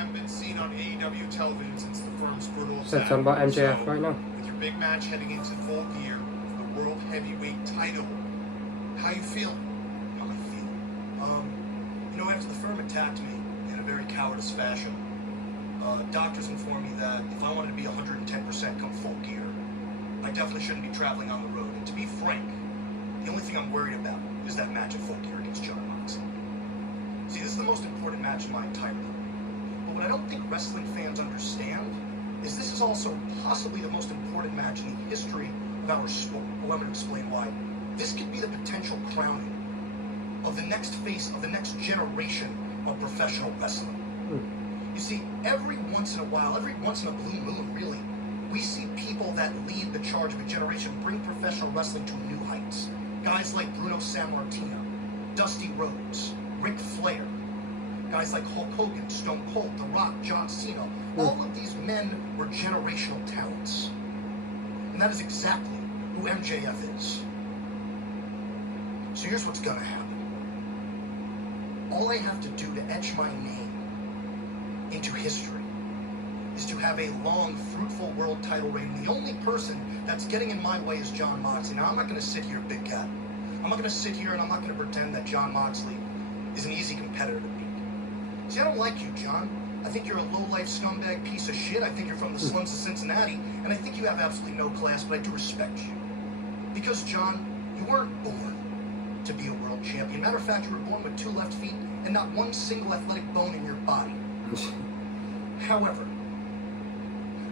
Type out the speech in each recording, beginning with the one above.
haven't been seen on AEW television since the firm's brutal Said attack. something about MJF So, right now. with your big match heading into Full Gear, the World Heavyweight title, how you feeling? How am I feeling? After the firm attacked me in a very cowardice fashion, doctors informed me that if I wanted to be 110% come Full Gear, I definitely shouldn't be traveling on the road. And to be frank, the only thing I'm worried about is that match at Full Gear against John Moxley. See, this is the most important match in my entire life. But what I don't think wrestling fans understand is this is also possibly the most important match in the history of our sport. Well, I'm going to explain why. This could be the potential crowning of the next face of the next generation of professional wrestling. You see, every once in a while, every once in a blue moon, really, we see people that lead the charge of a generation bring professional wrestling to new heights. Guys like Bruno Sammartino, Dusty Rhodes, Ric Flair, guys like Hulk Hogan, Stone Cold, The Rock, John Cena. All of these men were generational talents. And that is exactly who MJF is. So here's what's gonna happen. All I have to do to etch my name into history is to have a long, fruitful world title reign. The only person that's getting in my way is John Moxley. Now, I'm not going to sit here, big cat. I'm not going to sit here and I'm not going to pretend that John Moxley is an easy competitor to beat. See, I don't like you, John. I think you're a low-life scumbag piece of shit. I think you're from the slums of Cincinnati, and I think you have absolutely no class, but I do respect you. Because, John, you weren't born to be a world champion. Matter of fact, you were born with 2 left feet and not one single athletic bone in your body. However,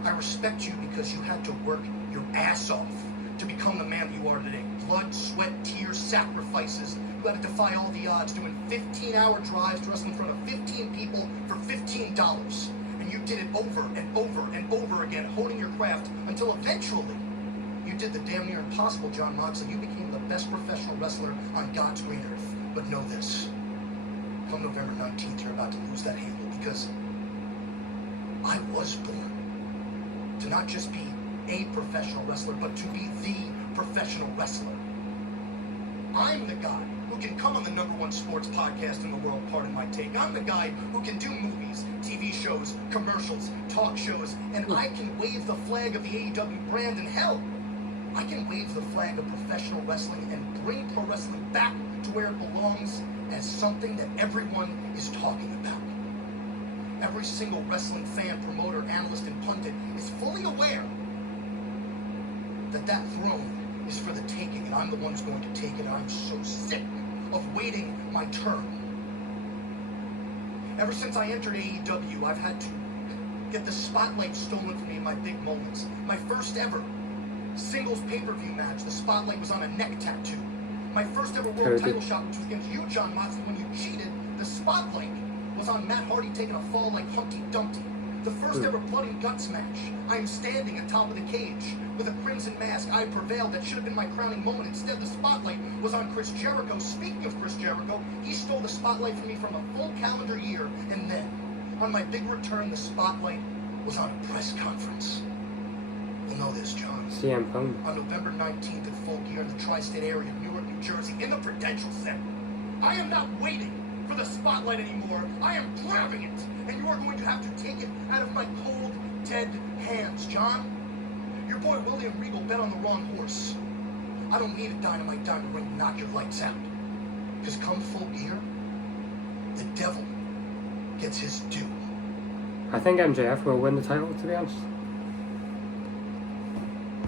I respect you because you had to work your ass off to become the man you are today. Blood, sweat, tears, sacrifices. You had to defy all the odds, doing 15-hour drives to wrestle in front of 15 people for $15. And you did it over and over and over again, honing your craft until eventually you did the damn near impossible, John Moxley. You became the best professional wrestler on God's green earth. But know this. Come November 19th, you're about to lose that handle because I was born to not just be a professional wrestler, but to be the professional wrestler. I'm the guy who can come on the #1 sports podcast in the world, pardon my take. I'm the guy who can do movies, TV shows, commercials, talk shows, and I can wave the flag of the AEW brand, and hell, I can wave the flag of professional wrestling and bring pro wrestling back to where it belongs as something that everyone is talking about. Every single wrestling fan, promoter, analyst, and pundit is fully aware that that throne is for the taking, and I'm the one who's going to take it. I'm so sick of waiting my turn. Ever since I entered AEW, I've had to get the spotlight stolen from me in my big moments. My first ever singles pay-per-view match, the spotlight was on a neck tattoo. My first ever world title shot, which was against you, John Moxley, when you cheated, the spotlight was on Matt Hardy taking a fall like Humpty Dumpty. The first ever blood and guts match. I'm standing on top of the cage with a crimson mask. I prevailed. That should have been my crowning moment. Instead, the spotlight was on Chris Jericho. Speaking of Chris Jericho, he stole the spotlight from me from a full calendar year. And then, on my big return, the spotlight was on a press conference. You'll know this, John. CM Punk. On November 19th at Full Gear in the tri-state area of Newark, New Jersey, in the Prudential Center. I am not waiting for the spotlight anymore. I am grabbing it, and you are going to have to take it out of my cold, dead hands, John. Your boy William Regal bet on the wrong horse. I don't need a Dynamite diamond ring to knock your lights out. Because come Full Gear, the devil gets his due. I think MJF will win the title, to be honest.